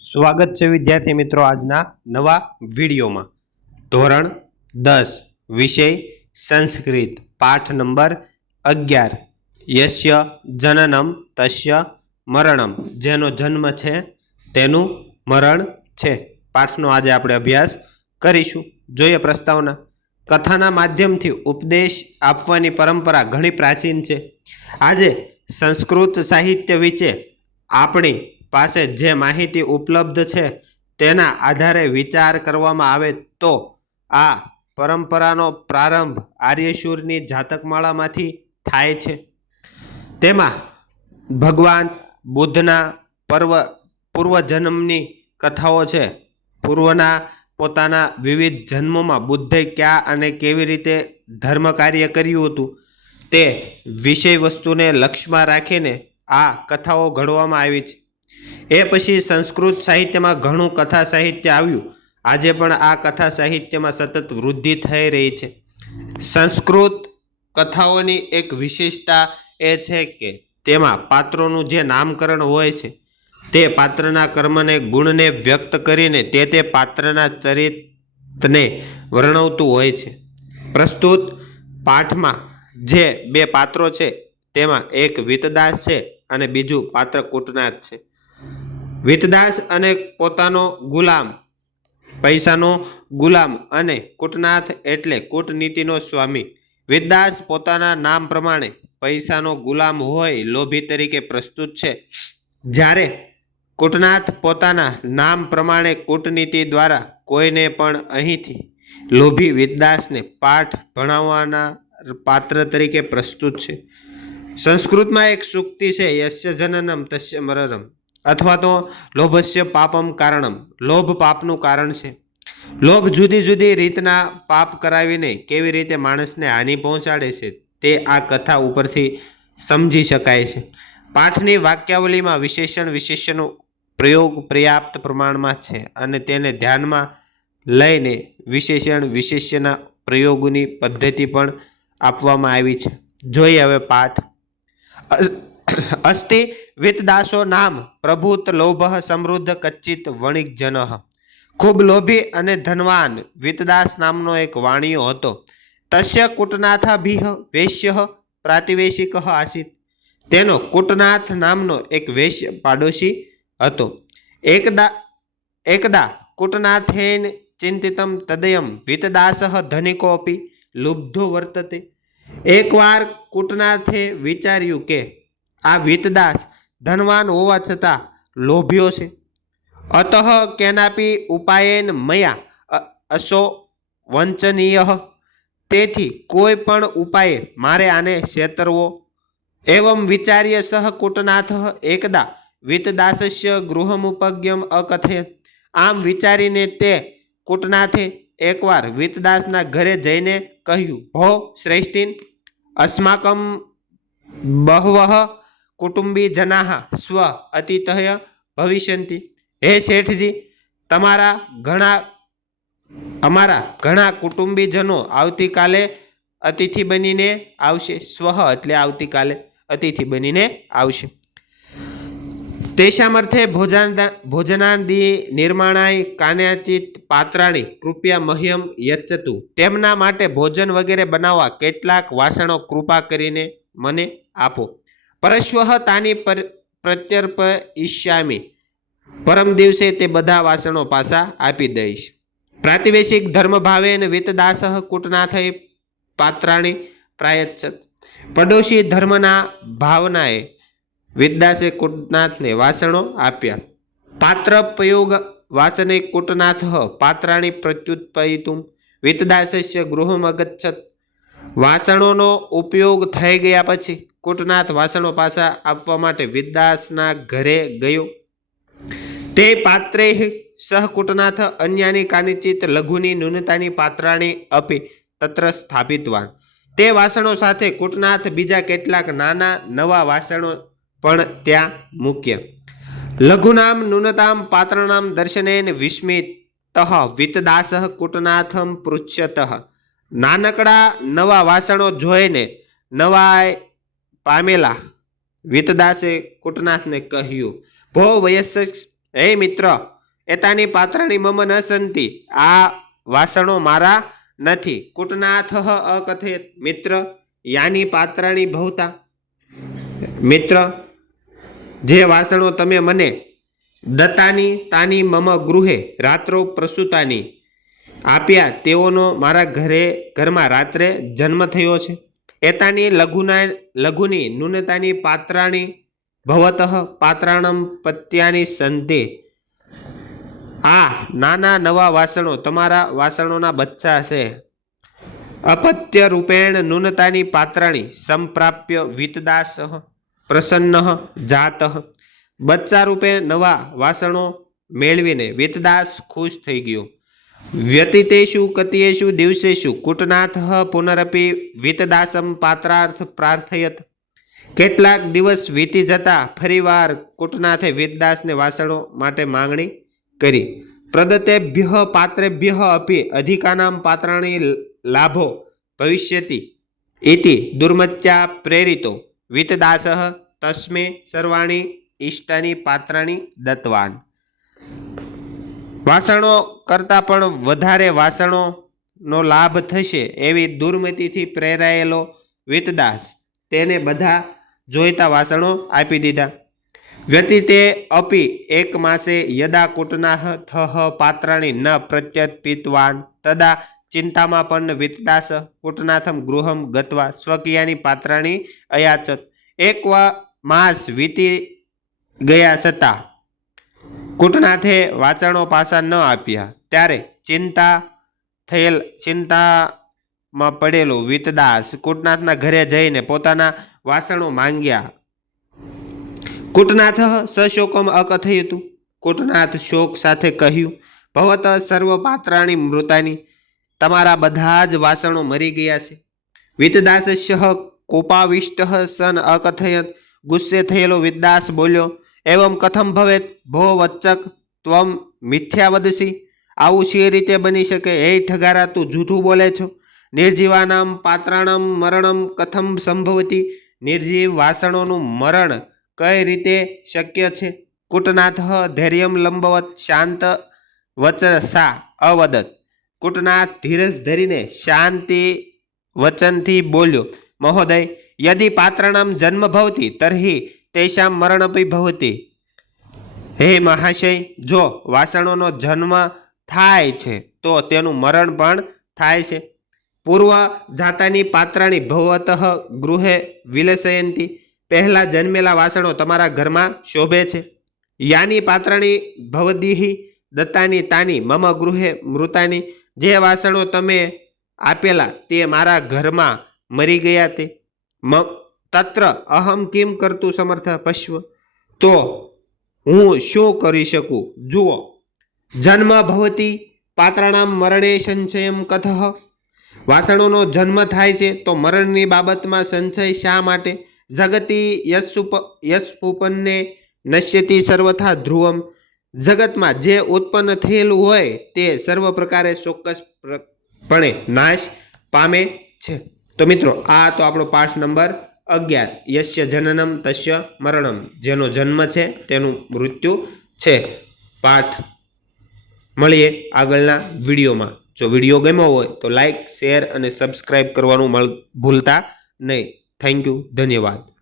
સ્વાગત છે વિદ્યાર્થી મિત્રો આજના નવા વિડીયોમાં. ધોરણ દસ, વિષય સંસ્કૃત, પાઠ નંબર અગિયાર. યશ્ય જનનમ તસ્ય મરણમ. જેનો જન્મ છે તેનું મરણ છે. પાઠનો આજે આપણે અભ્યાસ કરીશું. જોઈએ પ્રસ્તાવના. કથાના માધ્યમથી ઉપદેશ આપવાની પરંપરા ઘણી પ્રાચીન છે. આજે સંસ્કૃત સાહિત્ય વિશે આપણી પાસે જે માહિતી ઉપલબ્ધ છે તેના આધારે વિચાર કરવામાં આવે તો આ પરંપરાનો પ્રારંભ આર્યશૂરની જાતકમાળામાંથી થાય છે. તેમાં ભગવાન બુદ્ધના પર્વ, પૂર્વજન્મની કથાઓ છે. પૂર્વના પોતાના વિવિધ જન્મોમાં બુદ્ધે ક્યાં અને કેવી રીતે ધર્મ કાર્ય કર્યું હતું તે વિષય વસ્તુને લક્ષમાં રાખીને આ કથાઓ ઘડવામાં આવી છે. એ પછી સંસ્કૃત સાહિત્યમાં ઘણું કથા સાહિત્ય આવ્યું. આજે પણ આ કથા સાહિત્યમાં સતત વૃદ્ધિ થઈ રહી છે. સંસ્કૃત કથાઓની એક વિશેષતા એ છે કે તેમાં પાત્રોનું જે નામકરણ હોય છે, તે પાત્રના કર્મને ગુણને વ્યક્ત કરીને તે તે પાત્રના ચરિત્રને વર્ણવતું હોય છે. પ્રસ્તુત પાઠમાં જે બે પાત્રો છે, તેમાં એક વિતદાસ છે અને બીજું પાત્ર કૂટનાથ છે. વિતદાસ અને પોતાનો ગુલામ, પૈસાનો ગુલામ અને કૂટનાથ એટલે કૂટનીતિનો સ્વામી. વિતદાસ પોતાના નામ પ્રમાણે પૈસાનો ગુલામ હોય લોભી તરીકે પ્રસ્તુત છે. જ્યારે કૂટનાથ પોતાના નામ પ્રમાણે કૂટનીતિ દ્વારા કોઈને પણ અહીંથી લોભી વિતદાસને પાઠ ભણાવવાના પાત્ર તરીકે પ્રસ્તુત છે. સંસ્કૃતમાં એક સૂક્તિ છે, યસ્ય જનનમ તસ્ય મરણમ અથવા તો લોભસ્ય પાપમ કારણમ. લોભ પાપનું કારણ છે. લોભ જુદી જુદી રીતના પાપ કરાવીને કેવી રીતે માણસને હાનિ પહોંચાડે છે તે આ કથા ઉપરથી સમજી શકાય છે. પાઠની વાક્યાવલીમાં વિશેષણ વિશેષનો પ્રયોગ પર્યાપ્ત પ્રમાણમાં છે અને તેને ધ્યાનમાં લઈને વિશેષણ વિશેષ્યના પ્રયોગોની પદ્ધતિ પણ આપવામાં આવી છે. જોઈએ હવે પાઠ. અસ્તિ વિતદાસો નામ પ્રભુત લોભ સમૃદ્ધ કચ્ચિત વણિક જન ખૂબ લોભી અને ધનવાન વિતદાસ નામનો એક વાણિયો હતો। તસ્ય કૂટનાથાભિહ વેશ્ય પ્રાતિવેશિક આસિત। તેનો કૂટનાથ નામનો એક વેશ્ય પાડોશી હતો। એકદા એકદા કૂટનાથેન ચિંતિતમ તદયમ વિતદાસ ધનિકોપી લુબ્ધો વર્તતે। એકવાર કૂટનાથે વિચાર્યું કે આ વિતદાસ ધનવાન હોવા છતાં લોભ્યો છે. અતઃ કેનાપી ઉપાયેન મયા અસો વંચનીય. તેથી કોઈ પણ ઉપાયે મારે આને છેતરવો. એવમ વિચાર્ય સહ કૂટનાથ એકદા વિતદાસસ્ય ગૃહમુપગ્યમ અકથે. આમ વિચારીને તે કૂટનાથે એકવાર વિતદાસના ઘરે જઈને કહ્યું, ભો શ્રેષ્ઠીન, અસ્માકમ બહવઃ કુટુંબી જનાહ સ્વ અતિતય ભવિષ્યંતિ. હે શેઠજી, તમારા ઘણા, અમારા ઘણા કુટુંબીજનો આવતીકાલે અતિથિ બનીને આવશે. સ્વ એટલે આવતીકાલે અતિથિ બનીને આવશે. તેશામર્થે ભોજન, ભોજનાદી નિર્માણાય કાન્યાચિત પાત્રાણી કૃપયા મહ્યમ યચ્ચતું તેમના માટે ભોજન વગેરે બનાવવા કેટલાક વાસણો કૃપા કરીને મને આપો. પરશ્વઃ તાની પર પ્રત્યર્પયિષ્યામિ પરમ દિવસે તે બધા વાસણો પાસા આપી દઈશ. પ્રાતિવેશિક ધર્મ ભાવેન વિતદાસ કૂટનાથય પાત્રાણી પ્રાયચ્છત. પડોશી ધર્મના ભાવનાએ વિદદાસે કૂટનાથને વાસણો આપ્યા. પાત્ર પ્રયોગ વાસને કૂટનાથ પાત્રાણી પ્રત્યુત્પયિતુમ. વિતદાસસ્ય ગૃહમગચ્છત. વાસણોનો ઉપયોગ થઈ ગયા પછી કૂટનાથ વાસણો પાછા આપવા માટે વિદાસના ઘરે ગયો. તે પાત્રે સહ કૂટનાથ અન્યાની કાનિચિત લઘુની ન્યૂનતાની પાત્રાણી અપી તત્ર સ્થાપિતવાન. તે વાસણો સાથે કૂટનાથ બીજા કેટલાક નાના નવા વાસણો પણ ત્યાં મૂક્યા. લઘુનામ, ન્યૂનતામ પાત્રણામ દર્શનેન વિસ્મિત વિતદાસ કૂટનાથમ પૃચ્છત. નાનકડા નવા વાસણો જોઈને નવા પામેલા વિતદાસે કૂટનાથને કહ્યું, ભો વયસ્ક હે મિત્ર, એતાની પાત્રાણી મમ ન સંતિ. આ વાસણો મારા નથી. કુટનાથ અકથે, મિત્ર, યાની પાત્રાણી ભવતા. મિત્ર, જે વાસણો તમે મને દત્તાની તાની મમ ગૃહે રાત્રો પ્રસૂતાની આપ્યા, તેઓનો મારા ઘરે, ઘરમાં રાત્રે જન્મ થયો છે. એતાની લઘુના લઘુની ન્યૂનતાની પાત્રાણી ભવતઃ પાત્રાણમ પત્યાની સંધિ. આ નાના નવા વાસણો તમારા વાસણોના બચ્ચા છે. અપત્ય રૂપેણ ન્યૂનતાની પાત્રાણી સંપ્રાપ્ય વિતદાસ પ્રસન્ન જાત. બચ્ચા રૂપે નવા વાસણો મેળવીને વિતદાસ ખુશ થઈ ગયો. વ્યતીતેષુ કતિયેષુ દિવસેષુ કુટનાથ પુનરપી વિતદાસમ પાત્રાર્થ પ્રાર્થયત કેટલાક દિવસ વીતી જતા ફરીવાર કુટનાથે વિતદાસને વાસણો માટે માંગણી કરી. પ્રદત્તેભ્ય, પાત્રેભ્ય અપી અધિકાનામ પાત્રાણી લાભો ભવિષ્યતિ ઇતિ દુર્મત્યા પ્રેરિતો વિતદાસ તસ્મે સર્વાણી ઇષ્ટાની પાત્રાણી દત્તવાન। વાસણો કરતાં પણ વધારે વાસણોનો લાભ થશે એવી દુર્મતિથી પ્રેરાયેલો વિતદાસ તેને બધા જોઈતા વાસણો આપી દીધા. વ્યતીતે અપી એક માસે યદા કુટનાહ થહ પાત્રાણી ન પ્રત્યર્પિતવાન તદા ચિંતામાં પણ વિતદાસ કુટનાથમ ગૃહમ ગતવા સ્વકીયાની પાત્રાણી અયાચત. એક માસ વીતી ગયા છતાં કુટનાથે વાચણો પાસા ન આપ્યા. ત્યારે ચિંતા થયેલ ચિંતામાં પડેલો વિતદાસ કુટનાથના ઘરે જઈને પોતાના વાસણો માંગ્યા. કુટનાથ સશોકમ અકથયતું કુટનાથ શોક સાથે કહ્યું, ભવત સર્વ પાત્રાણી મૃતાની, તમારા બધા જ વાસણો મરી ગયા છે. વિતદાસ કોપાવિષ્ટ સન અકથયત ગુસ્સે થયેલો વિતદાસ બોલ્યો એવમ કથમ ભવેત, ભો વચ્ચક, ત્વમ મિથ્યા વદસી. આવું શી રીતે બની શકે? હે ઠગારા, તું જૂઠું બોલે છો? નિર્જીવાનામ પાત્રાણમ મરણમ કથમ સંભવતી. નિર્જીવ વાસણોનું મરણ કઈ રીતે શક્ય છે? કુટનાથ ધૈર્યમ લંબવત, શાંત વચસા અવદત. કુટનાથ ધીરજ ધરીને શાંતિ વચનથી બોલ્યો, મહોદય, યદિ પાત્રાણામ જન્મ ભવતી, તર્હિ તેષામ મરણપી ભવતી હે મહાશય જો વાસણોનો જન્મ થાય છે, તો તેનું મરણ પણ થાય છે। પૂર્વ જાતાની પાત્રાણી ભવતઃ ગૃહે વિલસયંતી, પહેલાં જન્મેલા વાસણો તમારા ઘરમાં શોભે છે। યાની પાત્રાણી ભવદીહી, દત્તાની તાની, મમ ગૃહે મૃતાની, જે વાસણો તમે આપેલા તે મારા ઘરમાં મરી ગયા તે। તત્ર અહમ કેમ કરતું સમર્થ પશ્વ? તો હું શું કરી શકું? જુઓ. જન્મ ભવતી પાત્રાણામ મરણે સંચયમ કથઃ. વાસણોનો જન્મ થાય છે તો મરણની બાબતમાં સંચય શા માટે? જગતી યશુપ યશુપન્ને નશ્યતી સર્વથા ધ્રુવમ. જગતમાં જે ઉત્પન્ન થયેલું હોય તે સર્વ પ્રકારે ચોક્કસપણે નાશ પામે છે. તો મિત્રો, આ તો આપણો પાઠ નંબર અગિયાર યશ્ય જનનમ તસ્ય મરણમ. જેનો જન્મ છે, તેનું મૃત્યુ છે. પાઠ. મળીએ આગળના વિડીયોમાં. જો વીડિયો ગમ્યો હોય, તો લાઈક શેર અને સબસ્ક્રાઈબ કરવાનું ભૂલતા નહીં. થેન્ક યુ ધન્યવાદ.